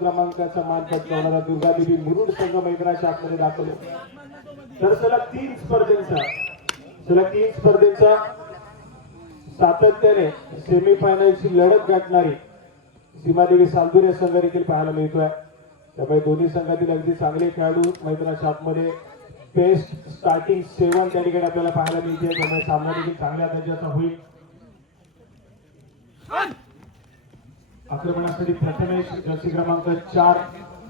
क्रमांकाचा मान पटकावणारा दुर्गादेवी मुरुड संघ मैदानाच्या आतमध्ये दाखल होतो. तर सलग तीन स्पर्धेंचा सातत्याने सेमीफायनलची लढत गाठणारी सीमादेवी सालदुरे संघ देखील पाहायला मिळतोय. त्यामुळे दोन्ही संघातील अगदी चांगले खेळाडू मैदानाच्या आतमध्ये बेस्ट स्टार्टिंग 7 त्या ठिकाणी आपल्याला पाहायला मिळते. त्यामुळे सामना देखील चांगल्या दर्जाचा होईल. आक्रमणासाठी प्रथमेश जर्सी क्रमांक 4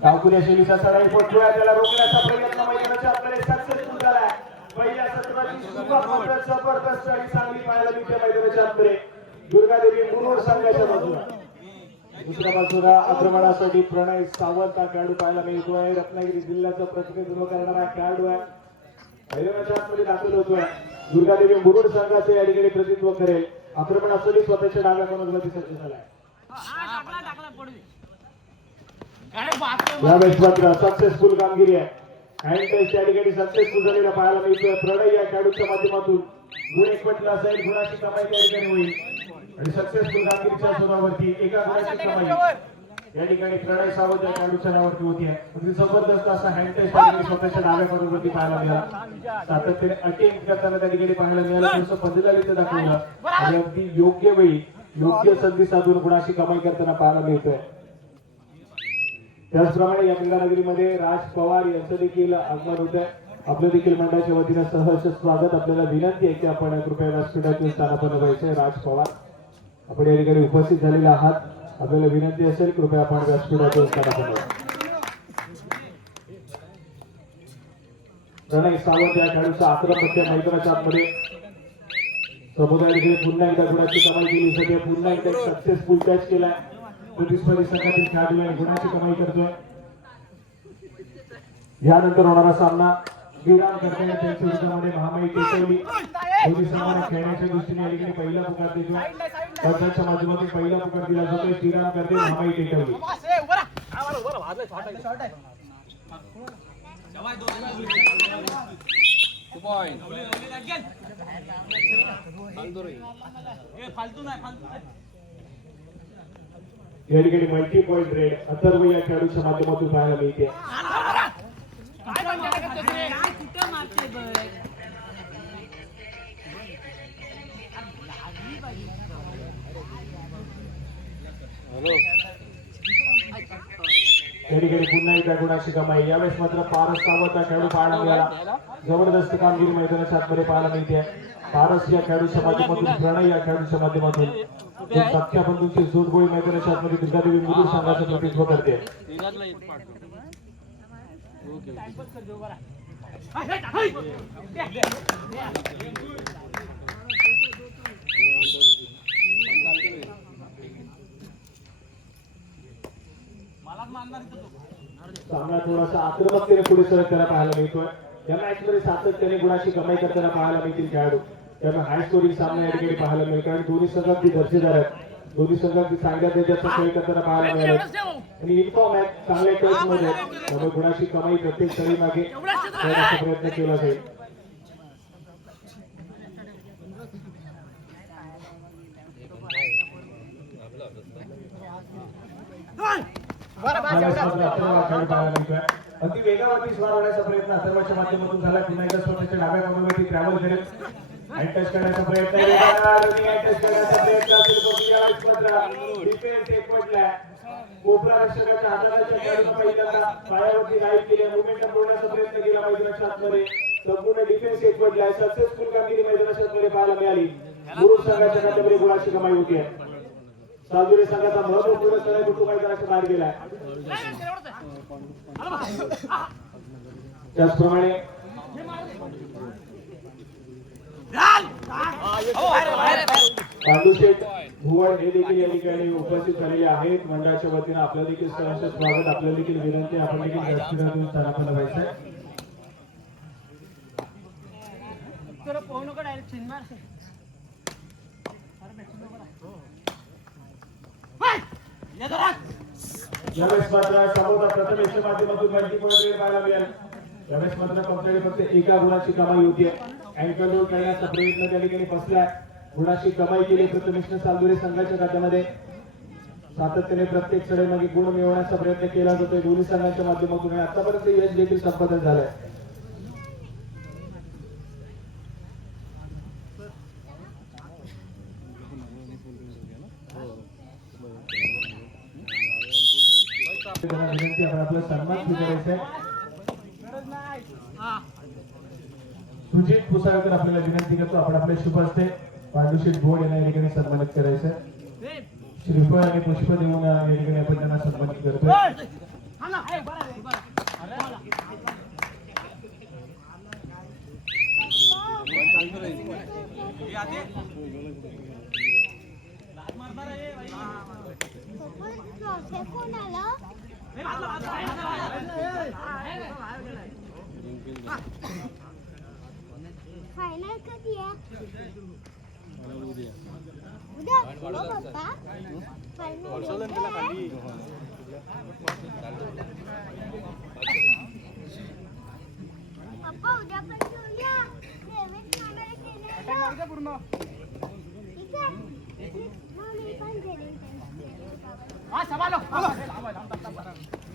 डावखुऱ्या शैलीचा चढाई पोहोचतोय. त्याला रोखण्याचा प्रयत्न मैदानाच्या आतमध्ये सक्सेसफुल झालाय. पहिल्या सत्राची सुरुवात मात्र जबरदस्त आणि चांगली पाहायला मिळते मैदानाच्या आतमध्ये दुर्गादेवी मुरुड संघाच्या बाजूला. दुसऱ्या बाजूला आक्रमणासाठी प्रणय सावंत हा खेळाडू पाहायला मिळतोय. रत्नागिरी जिल्ह्याचं प्रतिनिधित्व करणारा खेळाडू आहे. मैदानाच्या आतमध्ये दाखल होतोय. दुर्गादेवी मुरुड संघाचे या ठिकाणी प्रतिनिधित्व करेल. आक्रमणासाठी स्वतःच्या डाव्या कोणाला सज्ज झालाय. यावेळेस मात्र सक्सेसफुल कामगिरी आहे. हँड टेस्ट या ठिकाणी सक्सेसफुल झालेला पाहायला मिळतोय. प्रणय या खेळाडूच्या माध्यमातून गुण एक पटला असेल. गुणाची कमाई त्या ठिकाणी होईल आणि सक्सेसफुल कामगिरीच्या जोरावरती एका गुणाची कमाई या ठिकाणी प्रणय सावंत या खेळाडूच्या नावावरती होती आहे. अगदी जबरदस्त असा हँड टेस्ट स्वतःच्या डाव्या बाजूवरती पाहायला मिळाला. सातत्याने अटेम्प्ट करताना त्या ठिकाणी पाहायला मिळालं. जसं पद्धतीने दाखवलं आणि अगदी योग्य वेळी योग्य संधी साधून गुणाची कमाई करताना पाहायला मिळतोय. त्याचप्रमाणे या क्रीडा नगरीमध्ये राज पवार यांचं देखील आगमन होत आहे. आपलं देखील मंडळाच्या वतीने सहर्ष स्वागत. आपल्याला विनंती आहे की आपण कृपया व्यासपीठातील स्थानापन्न व्हायचे. राज पवार आपण या ठिकाणी उपस्थित झालेले आहात. आपल्याला विनंती असेल कृपया आपण व्यासपीठातील स्थानापन्न व्हा. प्रणय सावंत या खेळाडूचा आक्रमक मैदानाच्या आतमध्ये समुदायाने पुन्हा एकदा गुणाची कमाई केली. सध्या पुन्हा एकदा सक्सेसफुल कॅच केलाय. प्रतिस्पर्धी संघातील खेळाडू गुणाची कमाई करतोय. यानंतर होणारा सामना श्रीराम करते त्यांच्या विरोधामध्ये महामाई टेकवली. दोन्ही संघांना खेळण्याच्या दृष्टीने या ठिकाणी पहिला पुकार देतो. कर्जाच्या माध्यमातून पहिला पुकार दिला जातोय. श्रीराम करते महामाई टेकवली. या ठिकाणी मल्टी पॉइंट रेड अथर्व या खेळाडूच्या माध्यमातून पाहायला मिळते. या ठिकाणी पुन्हा एकदा गुणाची कमाई. यावेळेस मात्र पारस सावंत हा खेळाडू पाहायला मिळाला. जबरदस्त कामगिरी मैदानाच्या आतमध्ये पाहायला मिळते. पारस या खेळाडूच्या माध्यमातून प्रणय या खेळाडूच्या माध्यमातून सख्या बंधूंची जोडगोळी मैदानाच्या आतमध्ये दुर्गादेवी मुरुड संघाचं प्रतिनिधित्व करते. सामना थोडासा आक्रमकतेने पुढे सरकताना पाहायला मिळतोय. या मॅच मध्ये सातत्याने गुणाची कमाई करताना पाहायला मिळतील खेळाडू. त्यामुळे हाय स्कोरिंग सामना या ठिकाणी पाहायला मिळेल. कारण दोन्ही संघ अगदी दर्जेदार आहेत. दोन्ही संघ अगदी चांगल्या दर्जाचा खेळ करताना पाहायला मिळेल आणि इन्फॉर्म आहे चांगल्या टच मध्ये. त्यामुळे गुणाची कमाई प्रत्येक खेळी मागे करण्याचा प्रयत्न केला जाईल. अगदी वेगावरती स्वार होण्याचा प्रयत्न अथर्वच्या माध्यमातून झाला. पुन्हा एकदा स्वतःच्या डाव्या बाजूवरती ट्रॅव्हल करेल. हँड टच करण्याचा प्रयत्न डिफेन्स एक पडलाय. कोपरा रक्षकाच्या हाताच्या खेळाडूला पहिल्यांदा पायावरती राईट केले. मोमेंटम रोवण्याचा प्रयत्न केला मैदानाच्या आतमध्ये. संपूर्ण डिफेन्स एक पडलाय. सक्सेसफुल कामगिरी मैदानाच्या आतमध्ये पाहायला मिळाली. मुरुड संघाच्या खात्यामध्ये गुणाची कमाई होती आहे. सालदुरे संघाचा महत्वपूर्ण सराव कुटुंब मैदानाच्या बाहेर गेलाय. त्याचप्रमाणे पांडुशेठ भुवळ हे देखील या ठिकाणी उपस्थित झालेले आहेत. मंडळाच्या वतीने आपलं देखील सहर्ष स्वागत. आपल्याला देखील विनंती आपण देखील व्यासपीठातून स्थानापन्न व्हायचंय. यावेळेस मात्र समोर प्रथमेशच्या माध्यमातून मल्टीपॉइंट पाहायला मिळेल. यावेळेस मात्र कंपनीने फक्त एका गुणाची कमाई होतीये. अँकल रोल करण्याचा प्रयत्न त्या ठिकाणी फसलाय. गुणाची कमाई केली प्रथमेशने सालदुरे संघाच्या खात्यामध्ये. सातत्याने प्रत्येक चढाईमागे गुण मिळवण्याचा प्रयत्न केला जातोय दोन्ही संघांच्या माध्यमातून आणि आतापर्यंत यश देखील संपादन झालंय. विनंती आपण आपला सन्मान स्वीकारायचा आहे. सुजित पुसाळकर आपल्याला विनंती करतो आपण आपल्या शुभ हस्ते पांडुशेठ भोड यांना या ठिकाणी सन्मानित करायचं. श्रीफळ आणि पुष्प देऊन या ठिकाणी आपण त्यांना सन्मानित करतोय. फायनल कधी आहे? उद्या पप्पा फायनल पप्पा उद्या पण खेळूया. सेवेत मानायला केलं पूर्ण ठीक आहे. मी पण खेळेन.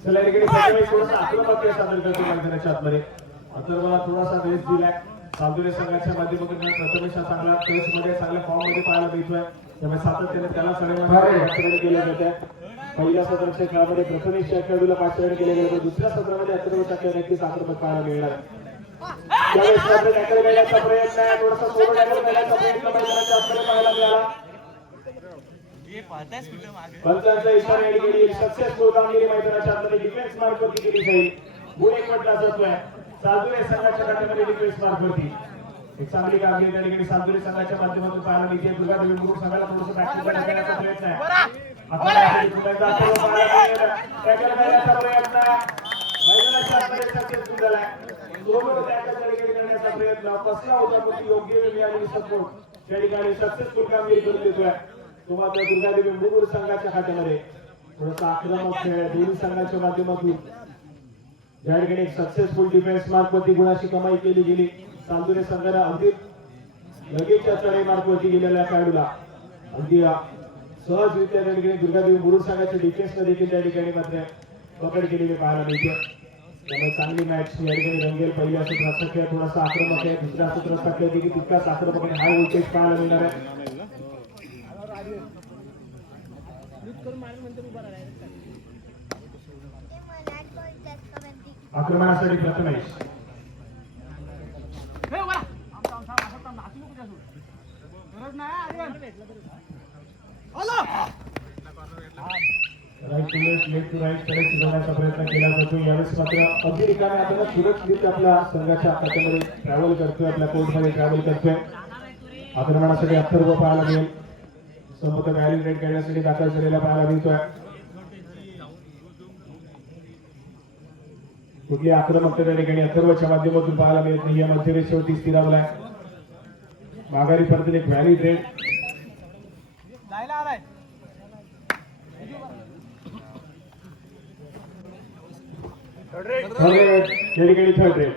चला या ठिकाणी सगळे थोडासा आक्रमक सादर करतो मैदानाच्या आतमध्ये. अथर्वला थोडासा वेळ दिलाय. सावधुरे संघाच्या माध्यमातून प्रथमेश हा चांगला टच मध्ये चांगल्या फॉर्म मध्ये पाहायला मिळतोय. त्यामुळे सातत्याने त्याला सगळ्यांना केल्या जाते. पहिल्या सत्राच्या खेळामध्ये प्रथमेश या खेळाडूला 5 रन केले गेले. दुसऱ्या सत्रामध्ये अथर्वच्या खेळ नक्कीच आक्रमक पाहायला मिळणार. त्यावेळेस मात्र टॅकल करण्याचा प्रयत्न आहे. थोडासा सोलो टॅकल करण्याचा प्रयत्न मैदानाच्या आतमध्ये पाहायला मिळाला. पंचांचा इशारा या ठिकाणी सक्सेसफुल कामगिरी मैदानाच्या आतमध्ये डिफेन्स मार्क वरती केली जाईल. गुण एक म्हटला जातोय. सावधुरे संघाच्या गटामध्ये डिफेन्स मार्क वरती एक चांगली कामगिरी त्या ठिकाणी सावधुरे संघाच्या माध्यमातून पाहायला मिळते. दुर्गादेवी मुरुड संघाला थोडंसं बॅटिंग करण्याचा प्रयत्न आहे. टॅकल करण्याचा प्रयत्न मैदानाच्या आतमध्ये सक्सेसफुल झालाय. सोलो टॅकल त्या ठिकाणी करण्याचा प्रयत्न कसला होता पण योग्य वेळ मिळालेली सपोर्ट त्या ठिकाणी सक्सेसफुल कामगिरी करून देतोय. तो मात्र दुर्गादेवी मुरुड संघाच्या खात्यामध्ये थोडासा आक्रमक खेळ दोन्ही संघाच्या माध्यमातून या ठिकाणी एक सक्सेसफुल डिफेन्स मार्क वरती गुणाची कमाई केली गेली. सावधुरे संघाला अगदी लगेचच्या चढाई मार्क वरती गेलेल्या खेळाडूला अगदी सहजरित्या त्या ठिकाणी दुर्गादेवी मुरुड संघाच्या डिफेन्स मध्ये देखील त्या ठिकाणी मात्र पकड केलेली पाहायला मिळते. त्यामुळे चांगली मॅच या ठिकाणी रंगेल. पहिल्या सत्राचा खेळ थोडासा आक्रमक आहे. दुसऱ्या सत्राचा खेळ देखील तितकाच आक्रमक आणि हाय व्होल्टेज पाहायला मिळणार आहे. आक्रमणासाठी Prathamesh right to left left to right कडे शिजवण्याचा प्रयत्न केला जातो. यावेळेस मात्र अगदी रिकाम्या हाताने सुरक्षित आपल्या संघाच्या खात्यामध्ये ट्रॅव्हल करतोय. आपल्या कोर्टमध्ये ट्रॅव्हल करतोय. आक्रमणासाठी अथर्व पाहायला मिळेल. संबंध व्हॅल्यू रेट खेळण्यासाठी दाखल झालेला पाहायला मिळतोय. कुठली आक्रमकता त्या ठिकाणी अथर्वच्या माध्यमातून पाहायला मिळत नाही. या मध्यरेषेवरती स्थिरावलाय. माघारी परत एक व्हॅल्यू रेट या ठिकाणी थर्ड रेट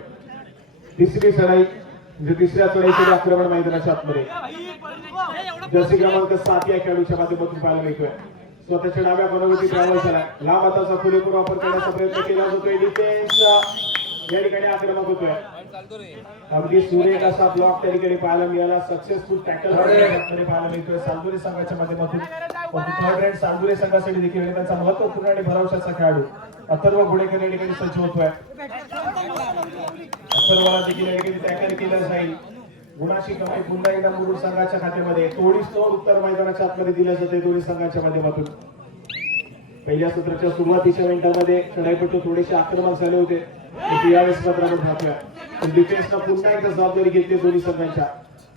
तिसरी चढाई म्हणजे तिसऱ्या चढाईसाठी आक्रमण मैदानाच्या आतमध्ये जर्सी क्रमांक 7 या खेळाडूच्या माध्यमातून पाहायला मिळतोय. स्वतःच्या डाव्या कोणावरती ट्रॅव्हल झाला. लांब हाताचा पुरेपूर वापर करण्याचा प्रयत्न केला जातोय. डिफेन्स या ठिकाणी आक्रमक होतोय. अगदी सुरेख असा ब्लॉक त्या ठिकाणी पाहायला मिळाला. सक्सेसफुल टॅकल पाहायला मिळतोय सावधुरे संघाच्या माध्यमातून. थर्ड रेट सावधुरे संघासाठी देखील त्यांचा महत्वपूर्ण आणि भरवशाचा खेळाडू अथर्व गुडेकर या ठिकाणी सज्ज होतोय. अथर्वला देखील या ठिकाणी टॅकल केलं जाईल. गुणाची कमाई पुन्हा एकदा मुरुड संघाच्या खात्यामध्ये तोडीस तोड उत्तर मैदानाच्या आतमध्ये दिल्या जाते दोन्ही संघाच्या माध्यमातून. पहिल्या सत्राच्या सुरुवातीच्या मिनिटांमध्ये चढाईपट्टू थोडेसे आक्रमक झाले होते. यावेळेस मात्र डिफेन्सनं पुन्हा एकदा जबाबदारी घेतली दोन्ही संघांच्या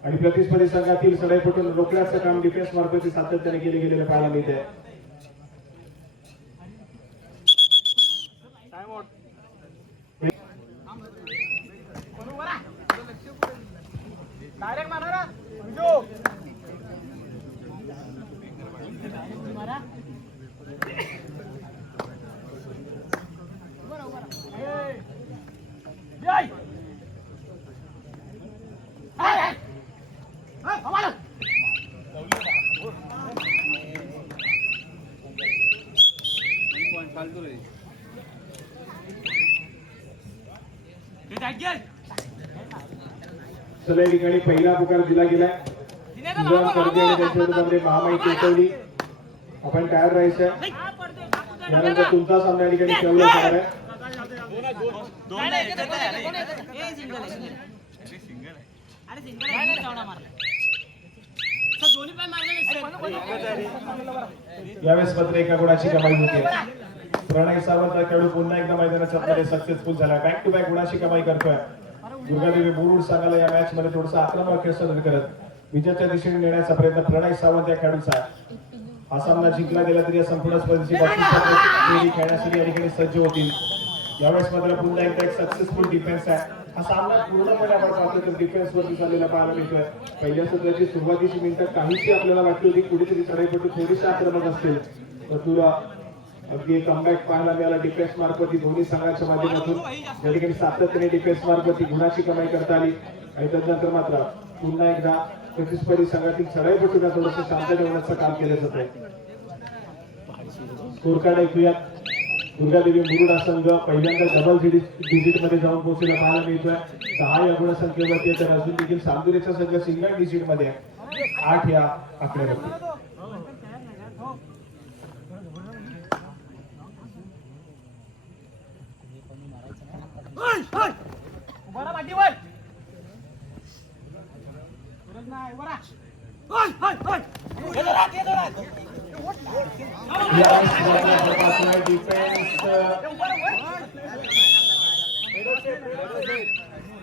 आणि प्रतिस्पर्धी संघातील चढाईपट्टून रोखण्याचं काम डिफेन्स मार्फत सातत्याने केले गेलेले पाहायला मिळते. डायरेक्ट मारा जो मारा बरोबर ए जय हाय हाय हमारा चला या ठिकाणी पहिला पुकार दिला गेलाय सुजान कर्जे आणि त्यांच्या विरोधामध्ये महामाई केतवली. आपण तयार राहायचं त्यानंतर तुमचा सामना या ठिकाणी खेळला जाणार आहे. यावेळेस मात्र एका गुणाची कमाई होते. प्रणय सावंत हा खेळाडू पुन्हा एकदा मैदानाच्या आतमध्ये सक्सेसफुल झाला. बॅक टू बॅक गुणाची कमाई करतोय. दुर्गादेवी मुरुड सांगायला या मॅच मध्ये थोडासा आक्रमक खेळ सादर करत विजयाच्या दिशेने नेण्याचा प्रयत्न प्रणय सावंत या खेळाडूचा आहे. हा सामना जिंकला गेला तरी या संपूर्ण स्पर्धेची बाकी खेळण्यासाठी या ठिकाणी सज्ज होतील. यावेळेस मात्र पुन्हा एकदा एक सक्सेसफुल डिफेन्स आहे. हा सामना पूर्णपणे आपण पाहतो तर डिफेन्स वरती चाललेला पाहायला मिळतोय. पहिल्या सत्राची सुरुवातीची मिनिटं काहीशी आपल्याला वाटली होती कुठेतरी चढाईपट्टी थोडीशी आक्रमक असतील तर तुला अगदी कमबॅक पाहायला मिळाला डिफेन्स मार्फत दोन्ही संघांच्या माध्यमातून या ठिकाणी सातत्याने डिफेन्स मार्फत गुणाची कमाई करता आली. आणि त्यानंतर मात्र पुन्हा एकदा प्रतिस्पर्धी संघातील चढाईपट्टीला थोडंसं शांत ठेवण्याचं काम केलं जात आहे. स्कोरकार्ड ऐकूयात. दुर्गादेवी मुरुड हा संघ पहिल्यांदा डबल डिजिट मध्ये जाऊन पोहोचलेला पाहायला मिळतोय 10 या गुणसंख्येवरती. तर अजून देखील सामदुरेचा संघ सिंगल डिजिट मध्ये 8 या आकड्यावरती.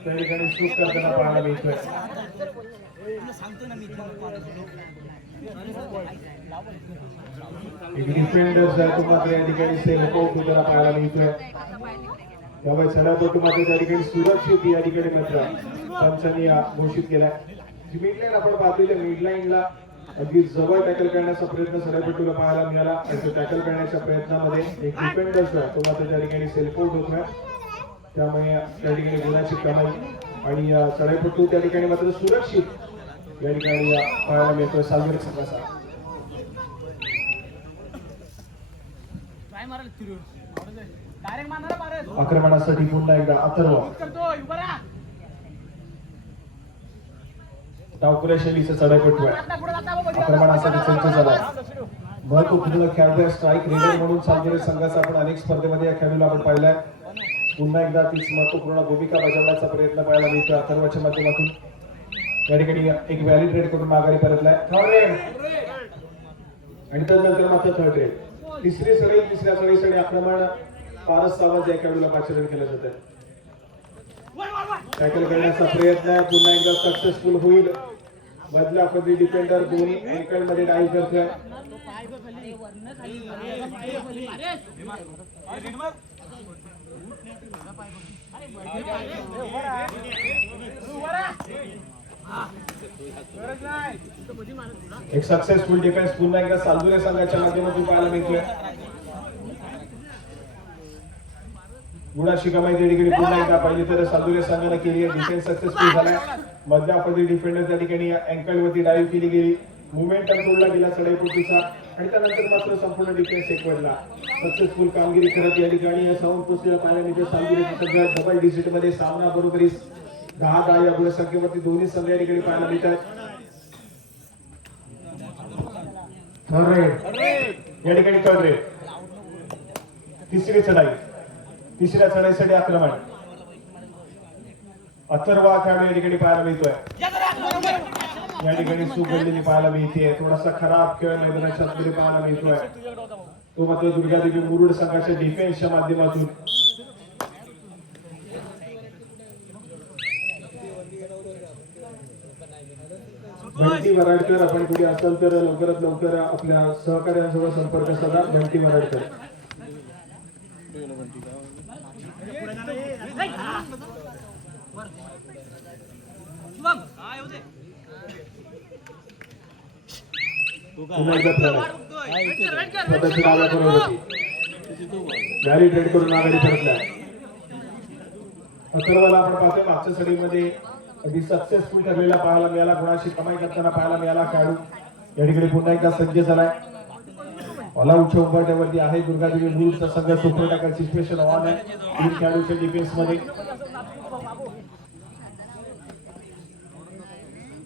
त्या ठिकाणी शूट करताना पाहायला मिळतोय. डिफेंडर्स मात्र या ठिकाणी सेव्ह आउट होताना पाहायला मिळतोय. त्यामुळे चढापट्टू मात्र त्या ठिकाणी सुरक्षित या ठिकाणी मात्र पंचांनी घोषित केलाय. मिडलाईन आपण पाहतोय मिडलाईनला अगदी जवळ टॅकल करण्याचा प्रयत्न चढापट्टूला पाहायला मिळाला. आणि टॅकल करण्याच्या प्रयत्नामध्ये एक डिफेंडर्स तो मात्र त्या ठिकाणी सेल्फ आउट होतोय. त्यामुळे त्या ठिकाणी गुणाची कमाई आणि चढाईपट्टू त्या ठिकाणी मात्र सुरक्षित या ठिकाणी पाहायला मिळतोय सालगिरी संघाचा. आक्रमणासाठी पुन्हा एकदा अथर्व डावखुऱ्या शैलीचा चढाईपट्टू आहे. आक्रमणासाठी सज्ज झाला. महत्वपूर्ण खेळाडू स्ट्राईक रेडर म्हणून सालगिरी संघाचा आपण अनेक स्पर्धेमध्ये या खेळाडूला आपण पाहिलाय. पुन्हा एकदा तीच महत्वपूर्ण भूमिका बजावण्याचा प्रयत्न पाहायला मिळतोय अथर्वच्या माध्यमातून. या ठिकाणी एक व्हॅलिड रेड करून माघारी परतलाय. थर्ड रेड आणि त्यानंतर मात्र थर्ड रेड. तिसऱ्या सळीसाठी आक्रमण फारच आवाज या खेळाडूला पाचारण केलं जातं. टॅकल करण्याचा प्रयत्न पुन्हा एकदा सक्सेसफुल होईल. बदला पदरी डिफेंडर दोन्ही अँकल मध्ये डाईव्ह करतोय. एक सक्सेसफुल डिफेन्स पुन्हा एकदा सालदुरे संघाच्या माध्यमातून पाहायला मिळतोय. गुणाची कमाई त्या ठिकाणी पुन्हा एकदा पाहिजे तर सालदुरे संघाने केली आहे. डिफेन्स सक्सेसफुल झालाय. मधल्या पदरी डिफेंडर त्या ठिकाणी अँकल वरती डाईव्ह केली गेली. मुवमेंटम तोडला गेला चढाईपट्टीचा आणि त्यानंतर मात्र संपूर्ण डिफेन्स एकवटला. सक्सेसफुल कामगिरी करत या ठिकाणी साऊंड पोस्टला पाहायला मिळते. सालदुरेचा संघ डबल डिजिट मध्ये सामना बरोबरीस 10 या गुणसंख्येवरती दोन्ही संघ या ठिकाणी पाहायला मिळतात. या ठिकाणी थर्ड रेड. तिसरी चढाई. तिसऱ्या चढाईसाठी आक्रमण अथर्व खेळाडू या ठिकाणी पाहायला मिळतोय. या ठिकाणी सुगडलेली पाहायला मिळते. थोडासा खराब खेळ मैदानाच्या आतमध्ये पाहायला मिळतोय. तो मात्र दुर्गादेवी मुरुड संघाच्या डिफेन्सच्या माध्यमातून बंटी वराडकर आपण कुठे असाल तर लवकरात लवकर आपल्या सहकार्यांसोबत संपर्क साधा. बंटी वराडकर स्वतःची डाव्या करून होती. गॅरी ट्रेड करून माघारी परतला. अथर्वला आपण पाहतोय मागच्या सडीमध्ये अगदी सक्सेसफुल ठरलेला पाहायला मिळाला. गुणाची कमाई करताना पाहायला मिळाला. खेळाडू या ठिकाणी पुन्हा एकदा सज्ज झालाय. ऑल आउटच्या उंबरठ्यावरती आहे दुर्गादेवी मुलचा संघ. सुपर टॅकल सिच्युएशन ऑन आहे तीन खेळाडूच्या डिफेन्स मध्ये.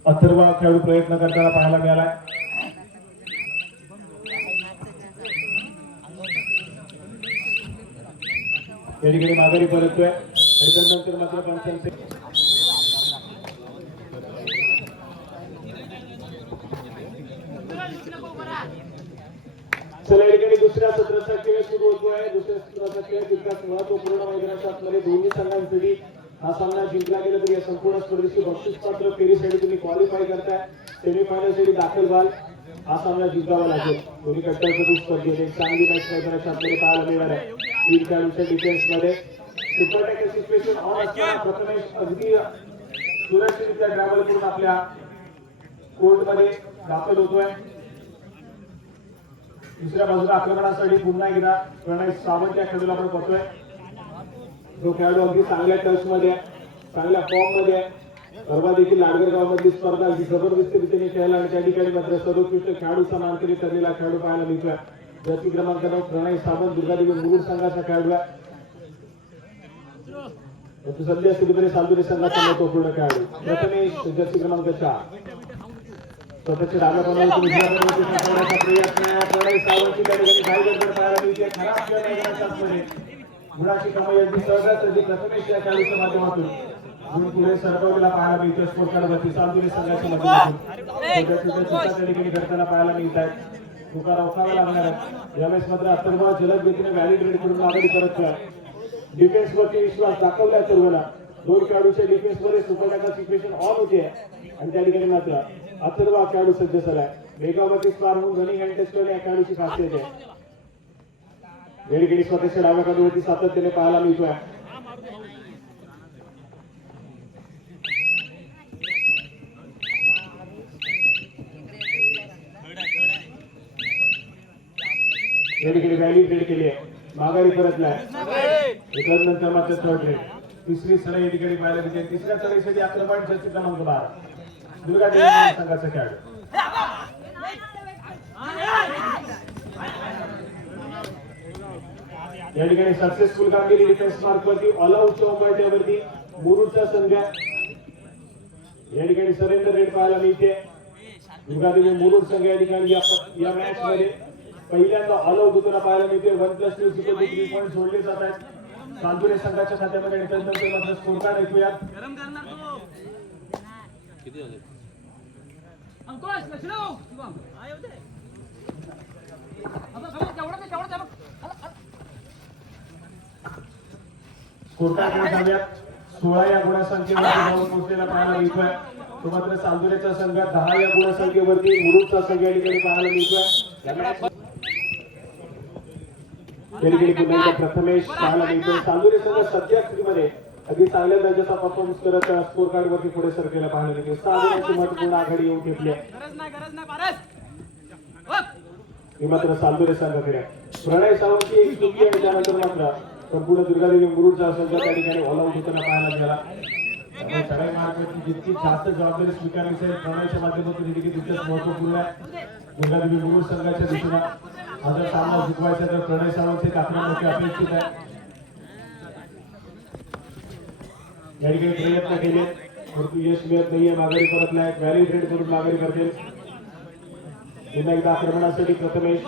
अथर्व खेळाडू प्रयत्न करताना पाहायला मिळाला. या ठिकाणी माघारी परततोय आणि त्यानंतर मात्र पंचांचे चला या ठिकाणी दुसऱ्या सत्राचा खेळ सुरू होतोय. दुसऱ्या सत्राचा खेळ तितकाच महत्वपूर्ण मैदानाच्या आतमध्ये दोन्ही संघांसाठी हा सामना जिंकला गेला तरी या संपूर्ण स्पर्धेची बक्षीस पात्र फेरीसाठी तुम्ही क्वालिफाय करताय. सेमीफायनल साठी दाखल व्हाल. हा सामना जिंकावा लागेल. दोन्ही कट्टर स्पर्धेत एक चांगली मॅच मैदानाच्या आतमध्ये पाहायला मिळणार आहे. तीन खेळाडूंच्या डिफेन्स मध्ये सुपर टॅकल सिच्युएशन ऑन असताना प्रथमेश अगदी सुरक्षितरित्या ट्रॅव्हल करून आपल्या कोर्ट मध्ये दाखल होतोय. दुसऱ्या बाजूला आक्रमणासाठी पुन्हा एकदा प्रणय सावंत या खेळाडूला आपण पाहतोय. जो खेळाडू अगदी चांगल्या टच मध्ये चांगल्या फॉर्म मध्ये परवा देखील नाडगरगाव मधली स्पर्धा अगदी जबरदस्त रीतीने खेळला आणि त्या ठिकाणी मात्र सर्वोत्कृष्ट खेळाडूचा मानकरी ठरलेला खेळाडू पाहायला मिळतोय. जर्सी क्रमांक 9 प्रणय सावंत दुर्गादेवी मुरुड संघाचा खेळाडू आहे. सध्या स्थितीमध्ये सालदुरी संघाचा महत्वपूर्ण खेळाडू प्रथमेश जर्सी क्रमांक 4 स्वतःची राजा बनवण्याचा प्रयत्न आहे. प्रणय सावंतची त्या ठिकाणी काही गडबड पाहायला मिळते. खराब खेळ मैदानाच्या आतमध्ये गुणाची कमाई अगदी सहजच अगदी प्रथमेश या खेळाडूच्या माध्यमातून गुण पुढे सरकवलेला पाहायला मिळतो. स्कोर कार्डवरती सालदुरी संघाच्या माध्यमातून त्या ठिकाणी करताना पाहायला मिळत आहे. तुका रोखावा लागणार आहे. यावेळेस मात्र अथर्व जलद गतीने व्हॅलिड रेड करून माघारी परततोय. डिफेन्स वरती विश्वास दाखवला अथर्वला. दोन खेळाडूच्या डिफेन्स मध्ये सुपर टॅकल सिच्युएशन ऑन होते आणि त्या ठिकाणी मात्र अथर्व हा खेळाडू सज्ज झालाय. वेगावरती स्पार होऊन रनिंग हँड टेस्ट करणे या खेळाडूची खासियत आहे. या ठिकाणी स्वतःच्या डाव्या बाजूवरती सातत्याने पाहायला मिळतोय. या ठिकाणी व्हॅल्यू ट्रेड केली आहे. माघारी परतलाय. नंतर मात्र थर्ड रेड तिसरी सराई या ठिकाणी पाहायला मिळते. तिसऱ्या सराईसाठी आक्रमण जर्सी क्रमांक 12 दुर्गादेवी संघाचा खेळाडू. या ठिकाणी सक्सेसफुल कामगिरी डिफेन्स मार्क वरती ऑल आउटच्या उंबरठ्यावरती मुरुडचा संघ. या ठिकाणी सरेंडर रेड पाहायला मिळते. दुर्गादेवी मुरुड संघ या ठिकाणी या मॅच मध्ये पहिल्यांदा ऑल आउट होताना पाहायला मिळते. 1+2 3 पॉईंट सोडले जात आहेत सालदुरी संघाच्या खात्यामध्ये. आणि त्यानंतर मात्र स्कोर कार्ड ऐकूया. स्कोर कार्ड जाऊयात. 16 या गुणसंख्येवरती जाऊन पोहोचलेला पाहायला मिळतोय. तो मात्र सालदुरीचा संघ 10 या गुणसंख्येवरती मुरुडचा संघ या ठिकाणी पाहायला मिळतोय. प्रथमेश पाहायला मिळतोय. सालदुरी संघ सध्या स्थितीमध्ये अगदी चांगल्या दर्जाचा परफॉर्मन्स करत स्कोर कार्ड वरती पुढे सरकेला पाहायला मिळते. 6 गुणांची महत्वपूर्ण आघाडी येऊन घेतली आहे. मात्र सालदुरी संघाकडे प्रणय सावंतची एक चुकी आहे. त्यानंतर मात्र संपूर्ण दुर्गादेवी मुरुडचा संघ त्या ठिकाणी ऑल आउट होताना पाहायला मिळाला. त्यामुळे सगळ्या मार्गाची जितकी जास्त जबाबदारी स्वीकारायची आहे प्रणयच्या माध्यमातून तितकंच महत्वपूर्ण आहे. दुर्गादेवी मुरुड संघाच्या दिशेने हा जर सामना जिंकवायचा तर प्रणय सावंतचे आक्रमण अपेक्षित आहे. या ठिकाणी प्रयत्न केले परंतु यश मिळत नाहीये. माघारी परतलाय. व्हॅलिड रेड करून माघारी करतील. पुन्हा एकदा आक्रमणासाठी प्रथमेश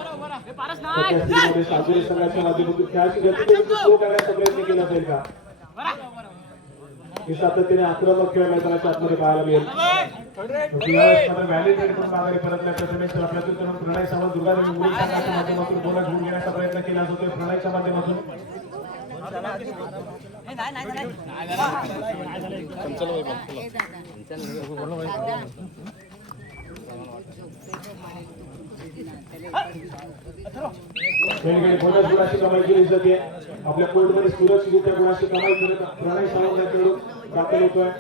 सालदुरी संघाच्या माध्यमातून खेळाची गती स्लो करण्याचा प्रयत्न केला जाईल का? हे सातत्याने आक्रमक खेळ मैदानाच्या आतमध्ये पाहायला मिळेल. मात्र व्हॅलिड रेड करून माघारी परतलाय प्रथमेश. प्रयत्न करून प्रणय सावंत दुर्गादेवी मुरुड संघाच्या माध्यमातून गोला घेऊन घेण्याचा प्रयत्न केला जातोय प्रणयच्या माध्यमातून. बोनस गुणाची कमाई केली जाते. आपल्या कोर्टमध्ये सुरक्षितरित्या गुणाची कमाई करत प्रणय सावंत याकडून दाखल होतोय.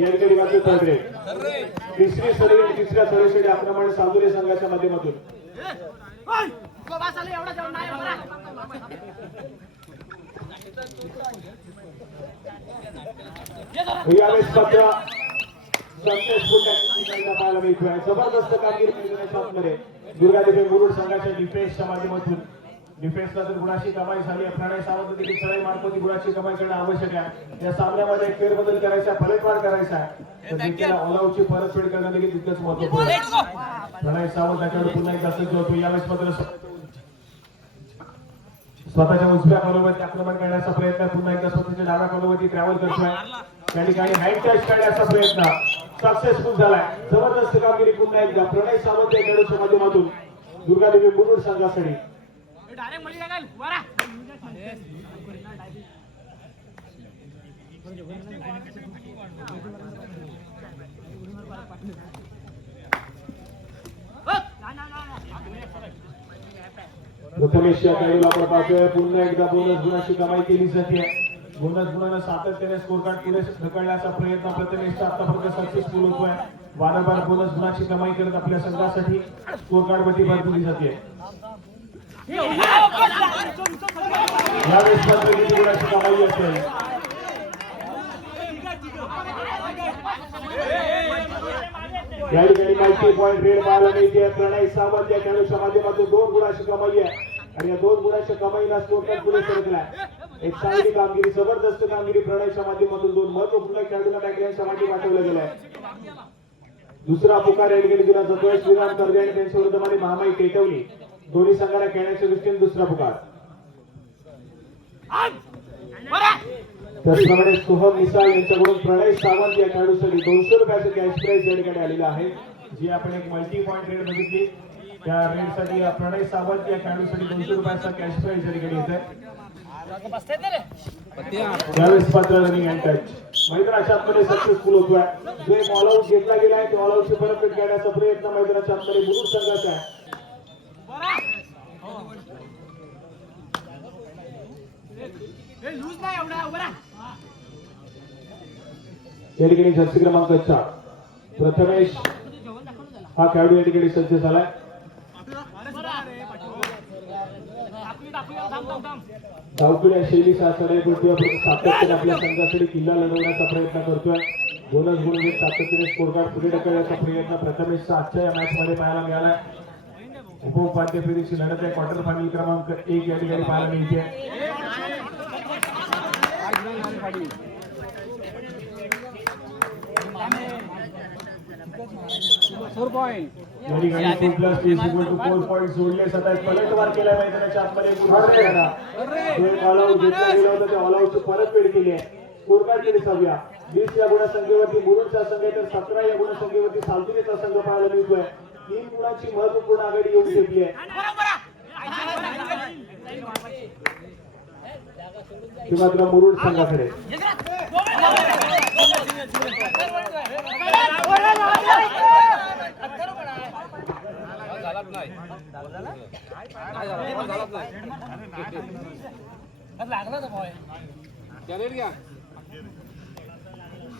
या ठिकाणी मात्र थर्ड रेड तिसरी सरी तिसऱ्या सरीसाठी आक्रमण सालदुरी संघाच्या माध्यमातून. यावेळेस मात्र सक्सेसफुल पाहायला मिळतोय. जबरदस्त कामगिरी मैदानाच्या आतमध्ये दुर्गादेवी मुरुड संघाच्या डिफेन्सच्या माध्यमातून डिफेन्सला जर गुणाची कमाई झाली प्रणय सावंत देखील सराई मार्फत गुणाची कमाई करणं आवश्यक आहे. या सामन्यामध्ये फेरबदल करायचा, पलटवार करायचा आहे तर देखील ऑल आउटची परतफेड करणं देखील तितकंच महत्त्वपूर्ण आहे. प्रणय सावंत त्याच्यावर पुन्हा एकदा सज्ज होतो. यावेळेस मात्र स्वतःच्या उजव्या कॉलवरती आक्रमण करण्याचा प्रयत्न, पुन्हा एकदा स्वतःच्या डाव्या कॉलवरती ट्रॅव्हल करतोय. त्या ठिकाणी हँड टच करण्याचा प्रयत्न सक्सेसफुल झालाय. जबरदस्त कामगिरी पुन्हा एकदा प्रणय सावंत या खेळाडूच्या माध्यमातून दुर्गादेवी मुरुड संघासाठी. प्रथमेश या खेळाडूला आपण पाहतोय पुन्हा एकदा बोनस गुणाची कमाई केली जाते. बोनस गुणानं सातत्याने स्कोर कार्ड पुढे ढकलण्याचा प्रयत्न प्रथमेशचा आतापर्यंत सक्सेसफुल होतोय. वारंवार बोनस गुणाची कमाई करत आपल्या संघासाठी स्कोर कार्ड मध्ये भर दिली जाते. यावेळेस मात्र किती गुणाची कमाई असेल या ठिकाणी माहिती पॉईंट रेड पाहायला मिळते. प्रणय सावंत या खेळाडूच्या माध्यमातून 2 गुणाची कमाई आहे आणि या 2 गुणाच्या कमाईला स्कोर कार्ड पुढे सरकलाय. एक चांगली कामगिरी, जबरदस्त कामगिरी प्रणयच्या माध्यमातून 2 महत्वपूर्ण खेळाडूंना बॅकलाईनच्या मागे पाठवलं गेलंय. दुसरा पुकार या ठिकाणी दिला जातोय. श्रीराम कर्वे आणि त्यांच्या विरोधामध्ये महामाई टेटवली दोन्ही संघाला खेळण्याच्या दृष्टीने दुसरा पुकार. त्याचप्रमाणे सोहम निसाळ यांच्याकडून प्रणय सावंत या खेळाडूसाठी 200 रुपयाचं कॅश प्राइज या ठिकाणी आलेलं आहे. जी आपण एक मल्टी पॉईंट रेड बघितली त्या रेडसाठी प्रणय सावंत या खेळाडूसाठी 200 रुपयाचा कॅश प्राइज या ठिकाणी येतोय. त्यावेळेस मात्र रनिंग अँड टच मैदानाच्या आतमध्ये सक्सेसफुल होतोय. जो एक ऑल आउट घेतला गेला आहे तो ऑल आउटची परतफेड करण्याचा प्रयत्न मैदानाच्या आतमध्ये मुरुड संघाचा आहे. या ठिकाणी जर्सी क्रमांक 4 प्रथमेश हा खेळाडू या ठिकाणी सज्ज झालाय. धावपुऱ्या शैली सातत्याने आपल्या संघासाठी किल्ला लढवण्याचा प्रयत्न करतोय. बोनस गुण घेत सातत्याने स्कोर कार्ड पुढे ढकलण्याचा प्रयत्न प्रथमेशचा आजच्या या मॅच मध्ये पाहायला मिळालाय. उपउपांत्य फेरीची लढत आहे. क्वार्टर फायनल क्रमांक 1 या ठिकाणी पाहायला मिळते. या ठिकाणी 2 + 3 = 4 पॉईंट जोडले जात आहेत. पलटवार केला मैदानाच्या आतमध्ये जो ऑल आउट घेतला गेला होता त्या ऑल आउटची परतफेड केली आहे. स्कोर कार्ड कडे जाऊया. 20 या गुणसंख्येवरती मुरुडचा संघ तर 17 या गुणसंख्येवरती सालतुरीचा संघ पाहायला मिळतोय. 3 गुणांची महत्वपूर्ण आघाडी येऊन घेतली आहे. ती मात्र मुरुड संघाकडे.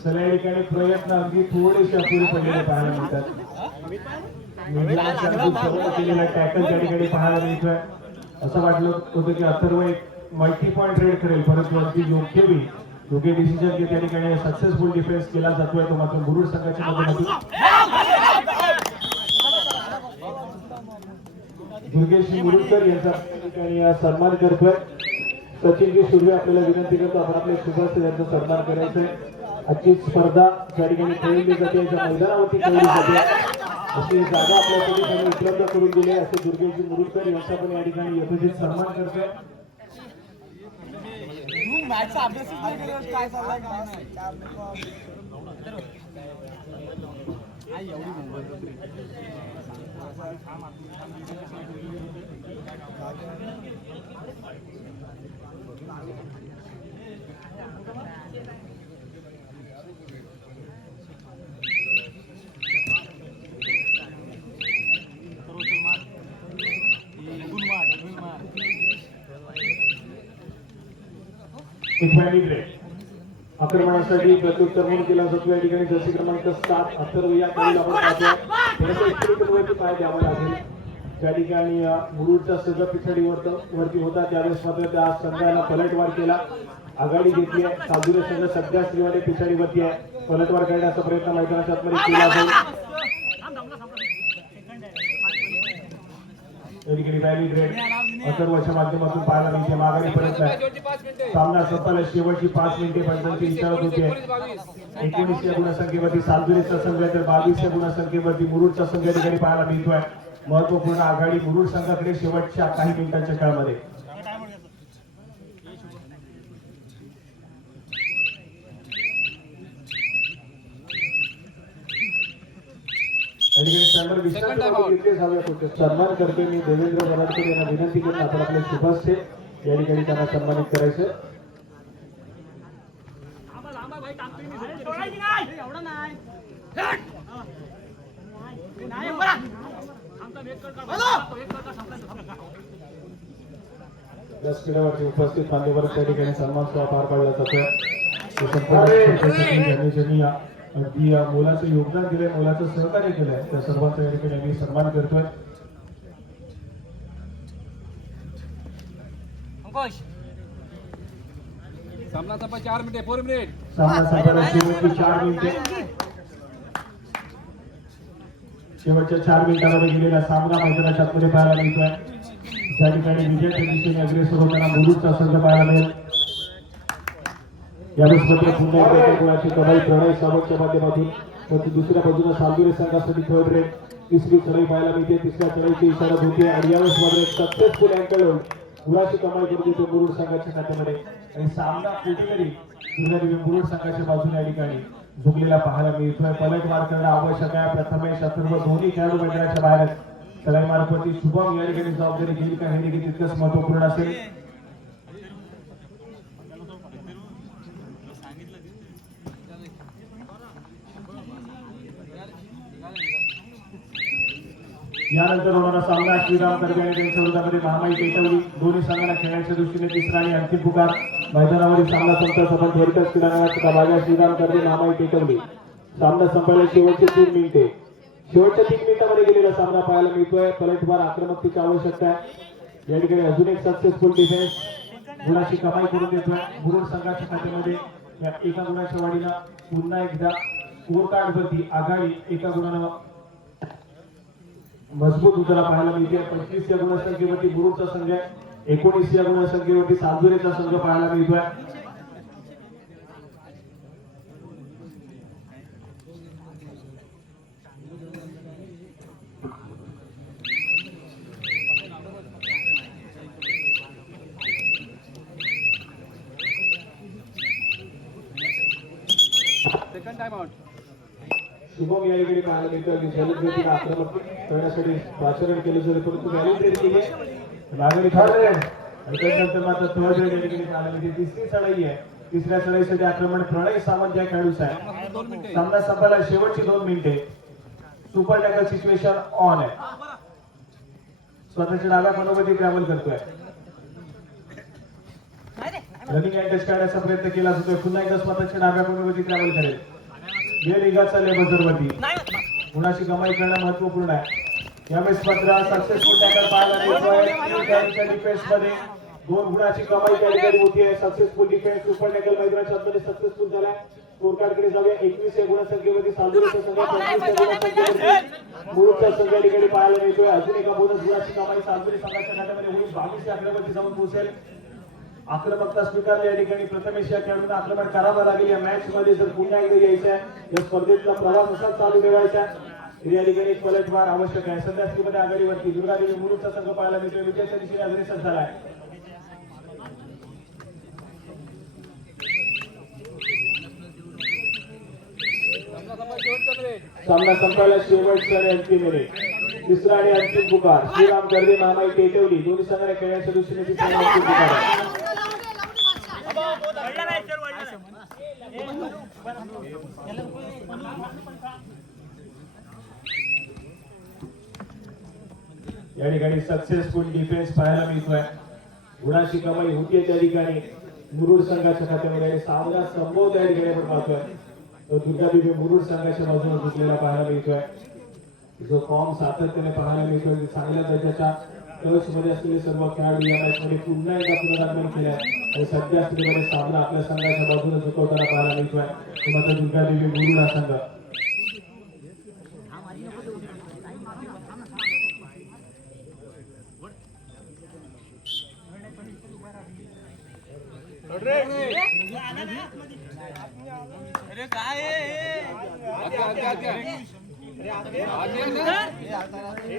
चला या ठिकाणी प्रयत्न अगदी थोडेसे अपुरे पडलेले पाहायला मिळतात. केलेला टॅकल त्या ठिकाणी पाहायला मिळतोय. असं वाटलं होतं की अथर्व एक मल्टी पॉईंट रेड करेल परंतु अगदी योग्य डिसिजन घेत या ठिकाणी सक्सेसफुल डिफेन्स केला जातोय. तो मात्र मुरुड संघाच्या माध्यमातून दुर्गेश मुरुडकर यांचा ठिकाणी सन्मान करतोय. सचिनजी सुर्वे आपल्याला विनंती करतो आपण आपले सुभाष यांचा सन्मान करायचा आहे. आजची स्पर्धा ज्या ठिकाणी खेळली जाते ज्या मैदानावरती खेळली जाते अशी जागा आपल्यासाठी त्यांनी उपलब्ध करून दिली असे दुर्गेश मुरुडकर यांचा पण या ठिकाणी यथोचित सन्मान करतोय. आक्रमणासाठी प्रत्युत्तर म्हणून केला जातो. या ठिकाणी जर्सी क्रमांक 7 अथर्व या खेळाडूला आपण पाहतो पाय द्यावा लागेल. त्या ठिकाणी मुरुडचा सगळं पिछाडीवरती होता त्यावेळेस मात्र त्या संघाला पलटवार केला. आघाडी घेतली आहे. साधुरे संघ सध्या श्रीवाडे पिछाडीवरती आहे. पलटवार करण्याचा प्रयत्न मैदानाच्या आतमध्ये केला जाईल. या ठिकाणी व्हॅलिड रेड अथर्वच्या माध्यमातून पाहायला मिळते. माघारी परत नाही. सामना संपला. शेवटची 5 मिनिटे पंचांची इशारा होते. 19 या गुणसंख्येवरती सालजुरीचा संघ तर 22 या गुणसंख्येवरती मुरुडचा संघ या ठिकाणी पाहायला मिळतोय. महत्वपूर्ण आघाडी मुरुड संघाकडे शेवटच्या काही मिनिटांच्या काळामध्ये. सन्मान करते मी देवेंद्र वराडकर यांना विनंती करून आपण आपले शुभास्ते या ठिकाणी त्यांना सन्मानित करायचं. व्यासपीठावरती उपस्थित मान्यवर त्या ठिकाणी सन्मान सोहळा पार पाडला जातोय. अगदी मुलाचं योगदान दिलंय, मुलाचं सहकार्य केलंय त्या सर्वांचा या ठिकाणी आम्ही सन्मान करतोय. सामना संपला 4 मिनिटे 4 मिनिट. सामना संपला शेवटची 4 मिनिटे. शेवटच्या 4 मिनिटांमध्ये गेलेला सामना मैदानाच्या आतमध्ये पाहायला मिळतोय. त्या ठिकाणी विजयाच्या दिशेने अग्रेसर होताना मुरुडचा संघ पाहायला मिळेल. यावेळेस मात्र पुन्हा एकदा गुणाची कमाई प्रणय सावंतच्या माध्यमातून तर दुसऱ्या बाजूला सालगिरी संघासाठी थर्ड रेड तिसरी चढाई पाहायला मिळते. तिसऱ्या चढाईची इशारा होते आणि यावेळेस मात्र एक सक्सेसफुल अँकल गुणाची कमाई करून देतो मुरुड संघाच्या खात्यामध्ये. आणि सामना कुठेतरी दुर्गादेवी मुरुड संघाच्या बाजूने या ठिकाणी झुकलेला पाहायला मिळतोय. पलटवार करणं आवश्यक आहे. प्रथमेश अथर्व दोन्ही खेळाडू मैदानाच्या बाहेर सगळ्या मार्फती शुभम या ठिकाणी जबाबदारी घेईल का हे देखील तितकंच महत्वपूर्ण असेल. यानंतर होणारा सामना श्रीराम कर्वे आणि त्यांच्या विरोधामध्ये महामाई टेटवली. दोन्ही संघांना खेळण्याच्या दृष्टीने तिसरा आणि अंतिम पुकार. मैदानावरील सामना संपता सफल थोडक्यात क्रीडांगणाचा भागा श्रीराम कर्वे महामाई टेटवली. सामना संपला शेवटचे 3 मिनिटे. शेवटच्या 3 मिनिटांमध्ये गेलेला सामना पाहायला मिळतोय. पलटवार आक्रमकतेची आवश्यकता आहे. या ठिकाणी अजून एक सक्सेसफुल डिफेन्स गुणाची कमाई करून देतोय मुरुड संघाच्या खात्यामध्ये. या एका गुणाच्या वाढीला पुन्हा एकदा स्कोर कार्ड वरती आघाडी एका गुणानं मजबूत होताना पाहायला मिळते. 25 या गुणसंख्येवरती मुरुडचा संघ आहे. 19 या गुणसंख्येवरती सालजुरीचा संघ पाहायला मिळतोय. Second time out. शुभम या ठिकाणी पाहायला मिळतं. सेलिब्रिटीला आक्रमक करण्यासाठी पाचारण केलं जरी परंतु व्हॅलिडेट केली मागणी ठरले आणि त्यानंतर मात्र थर्ड रेड या ठिकाणी पाहायला मिळते. तिसरी चढाई आहे. तिसऱ्या चढाईसाठी आक्रमण प्रणय सावंत या खेळाडूचा आहे. सामना संपायला शेवटची 2 मिनिटे. सुपर टॅकल सिच्युएशन ऑन आहे. स्वतःच्या डाव्या मनोगती ट्रॅव्हल करतोय. रनिंग अँड टच काढण्याचा प्रयत्न केला जातोय. पुन्हा एकदा स्वतःच्या डाव्या मनोगती ट्रॅव्हल करेल. वेळ निघाचा लेबरवरती गुणाची कमाई करणं महत्वपूर्ण आहे. यावेळेस मात्र सक्सेसफुल टॅकल पाहायला मिळतोय. डिफेन्स मध्ये 2 गुणाची कमाई त्या ठिकाणी होतीये. सक्सेसफुल डिफेन्स सुपर टॅकल मैदानाच्या आतमध्ये सक्सेसफुल झालाय. स्कोर कार्ड कडे जाऊया. 21 या गुणसंख्येवरती सालजुरीचा संघ, 25 या गुणसंख्येवरती मुरुडचा संघ या ठिकाणी पाहायला मिळतोय. अजून एका बोनस गुणाची कमाई सालजुरी संघाच्या खात्यामध्ये होईल. 22 या आकड्यावरती जाऊन पोहोचेल. आक्रमकता स्वीकारली या ठिकाणी प्रथमेश या खेळाडूंना आक्रमण करावं लागेल. या मॅच मध्ये जर पुन्हा एकदा यायचं आहे या स्पर्धेतला प्रवास असाच चालू ठेवायचा या ठिकाणी एक पलटवार आवश्यक आहे. सध्या स्थितीमध्ये आघाडीवरती दुर्गादेवी मुरुडचा संघ पाहायला मिळतोय. विजयाच्या दिशेने अग्रेसर झालाय. सामना संपायला शेवटचा आणि अंतिम मिनिट. तिसरा आणि अंतिम पुकार. श्रीराम कर्वे महामाई टेटवली. दोन्ही संघांना खेळण्याच्या दृष्टीने तिसरा आणि अंतिम पुकार आहे. या ठिकाणी सक्सेसफुल डिफेन्स पाहायला मिळतोय. गुणाची कमाई होतीये त्या ठिकाणी मुरुड संघाच्या खात्यामध्ये. सामना संभव त्या ठिकाणी आपण पाहतोय. तो दुर्गादेवी मुरुड संघाच्या बाजूने झुकलेला पाहायला मिळतोय. जो फॉर्म सातत्याने पाहायला मिळतोय. चांगल्या दर्जाच्या टच मध्ये असलेले सर्व खेळाडू या मॅच मध्ये पुन्हा एकदा पुनरागमन केलंय आणि सध्या स्थितीमध्ये सामना आपल्या संघाच्या बाजूने झुकवताना पाहायला मिळतोय. मात्र दुर्गादेवी मुरुड हा संघ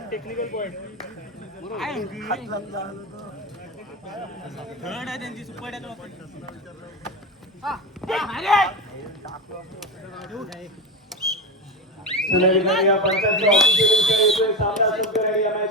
टेक्निकल पॉइंट थर्ड आहे त्यांची सुपर सुनील गाडिया पंचायत ऑफिशियल येतोय सामना सुरू आहे या मॅच